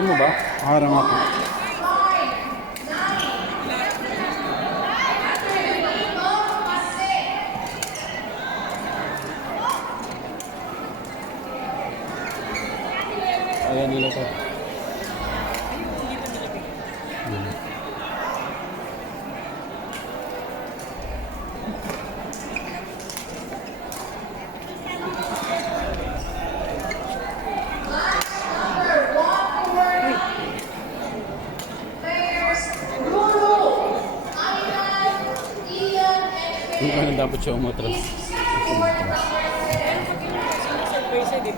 Saan mo ba? Harang ako. Ayan nila to. Hindi ka na dapat siya umatras.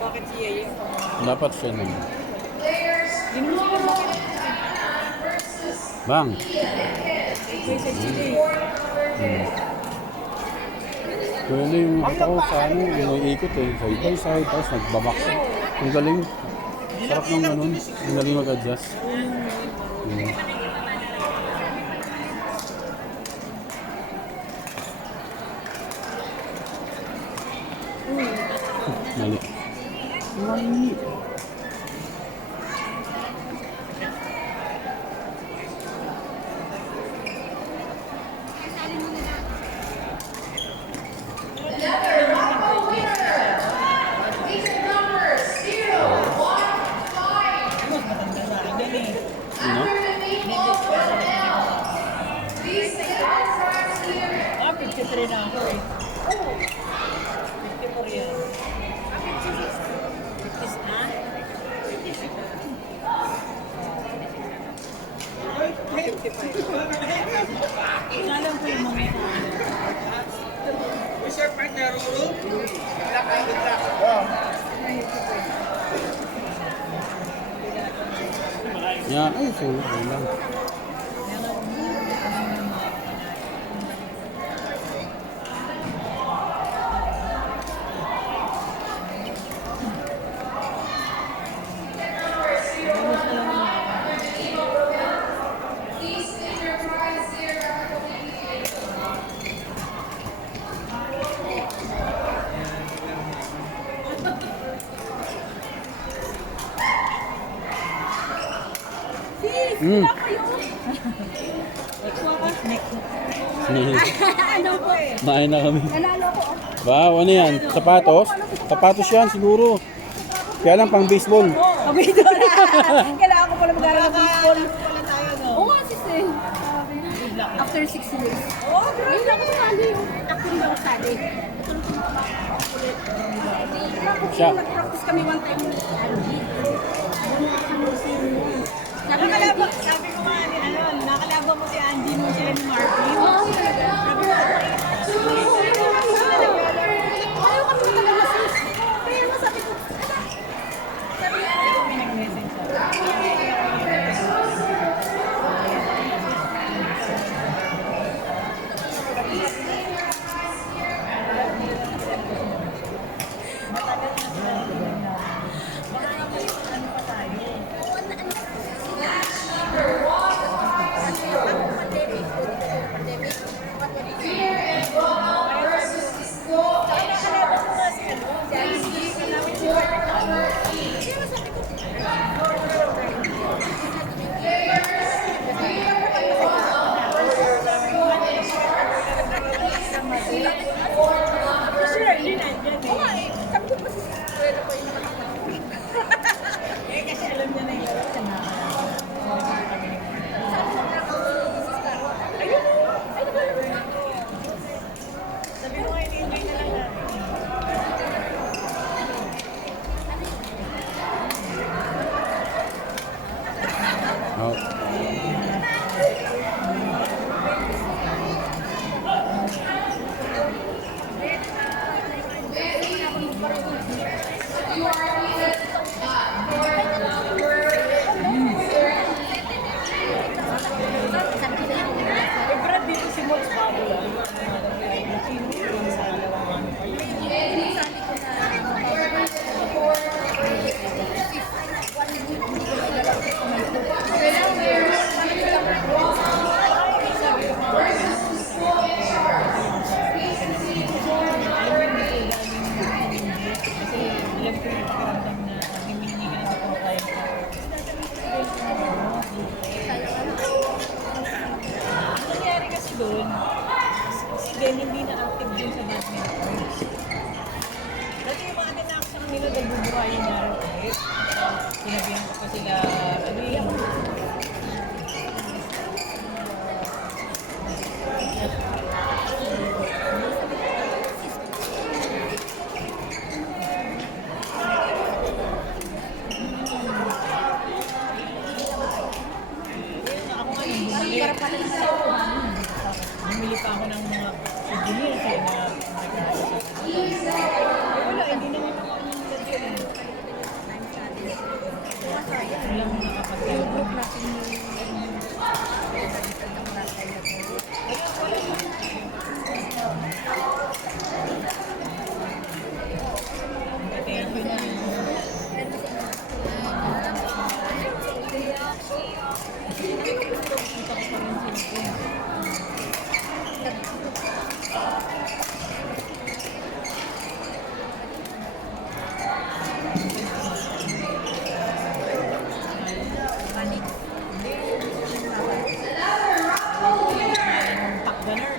Bakit siya yun? Dapat siya naman. Bang! Kaya na yung nakita ko sa ano, may ikot eh. Side by side, tapos nagbabak. Ang galing. Sarap ng ganun. Ang galing mag-adjust. Mali. Mali. Ano? Ah, 53 na ako eh. 54 yan. 50 na? Inalam ko yung mga Sir partner, Ruru. Yan. Ay, sorry. Ay lang. Ano po? Main na kami. Nanalo ko. Wow, ano yan? Sapatos? Sapatos yan siguro. Kaya lang pang baseball. Kabito na. Kailangan ko pala mag-aaral ng baseball. Wala tayo, no? Oo nga, sis eh. After 6 days. Oh, grabe. Ngayon ako sali. Actually, ako sali. Siya. Nag-practice kami one time. Sabi ko nga, nakalaban mo si Angie nung sila ni Marvin. Oo, talaga. Sabi ko, Ayaw kami matagal na sis. Kaya nga sabi ko, pinag-message siya. Kasi alam niya na yung laro siya na. Sabi mo, ini-invite na lang natin. Oh. din, hindi na active din sa badminton. Dati yung mga anak sa kanila, nagbubuhayin na rin ulit. Sinabihan ko pa sila, ano yung ako nga nung bumili. Bumili pa ako ng mga souvenirs eh, na regalo sa kanila. Wala, hindi naman ako yung lagyan eh. Wala mo nakapag-group natin thank you na. Pakdaner.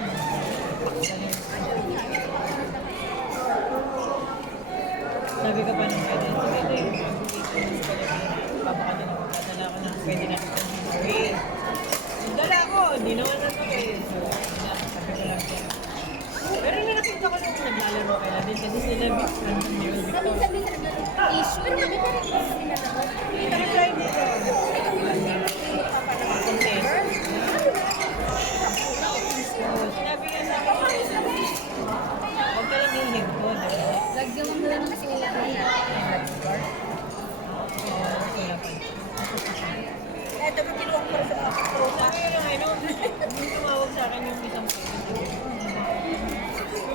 Sabi ka pa nung pwede, babaka din ako, dadala ko na pwede na kita giveaway. Dala ko, hindi naman na ito eh. Sabi ko lang siya. Pero yung nakita ko nung naglalaro kayo din kasi sila Victor. Sabi sa issue, pero kami pa rin sa pinalaro. Try dito. Sinabi nga sa akin, huwag ka lang hihinip ko, diba? Lagyan mo lang kasi nila kaya. Eto ba kinuha ko para sa mga pro? Sabi nga lang, ano, yung tumawag sa akin yung isang pwede. Sabi ko,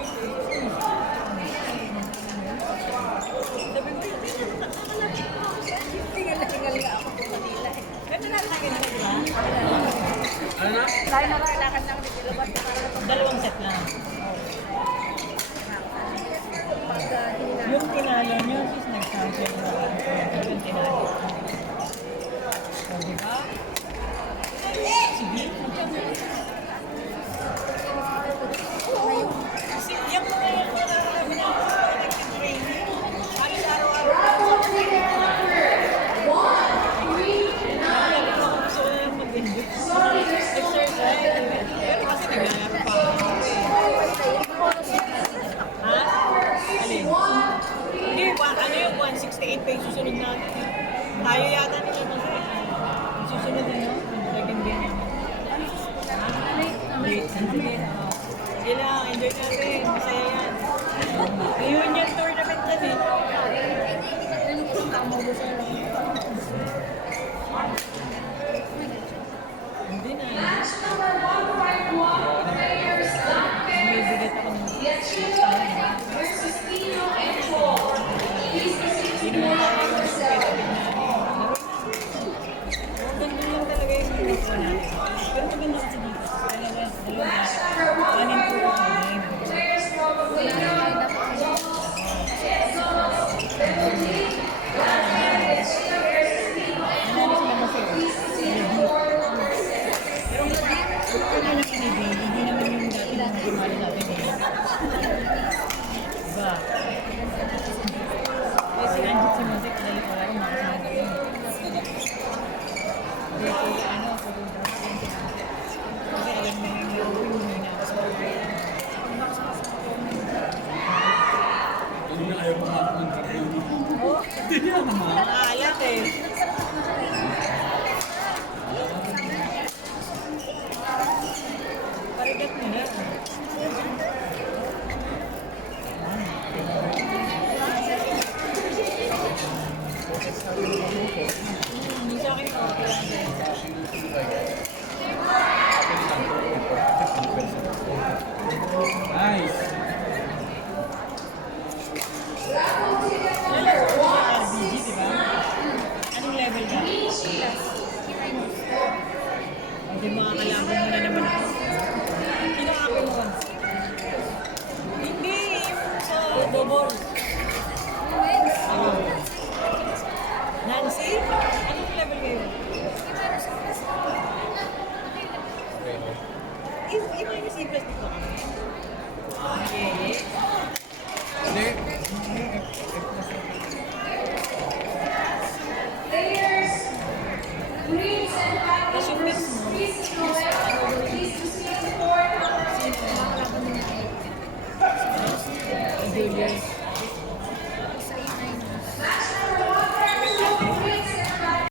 Tingal-tingal nga ako sa kanila eh. ganda na sa akin, di ba? Tayo na lang, lakad lang dito labas para Dalawang set lang. pagka hinala. Yung tinalo nyo, sis, nag-cancel na yung tinalo. O, di ba? Sige. Kasi yung mga yung nararamdaman niya ako sa nag-training. Halos araw-araw. Sabi ko, gusto ko na lang mag-exercise. Pero kasi naglalaro pa ako. Ha? Alin? Hindi, ano yung 168 pa yung susunod natin. Tayo yata nila kasi. Susunod na no? Second day naman. Wait, sige. Sige lang, enjoy natin. Masaya yan. Reunion tournament yan eh. Hindi na. May bigat ako ng hindi naman tayo yung pinapin namin. Ganda lang talaga yung grupo natin. Pero maganda kasi dito. Dalawang natin. One and two. Hindi naman yung dati na gumali natin eh. Diba? Kasi Angie si Music, dahil wala rin makasama yun. Dito, ano, ako yung kasi alam mo yung yung na. Hindi na ayaw pumasok ng trabaho. Ayak eh. Parigat mo na. Hindi sa akin Nice. RBG, di ba? Anong level ka? Hindi makakalaban mo na naman ako. Sino ako mo? Hindi, yung sa double. Nancy? Anong level kayo? I-minus C plus dito.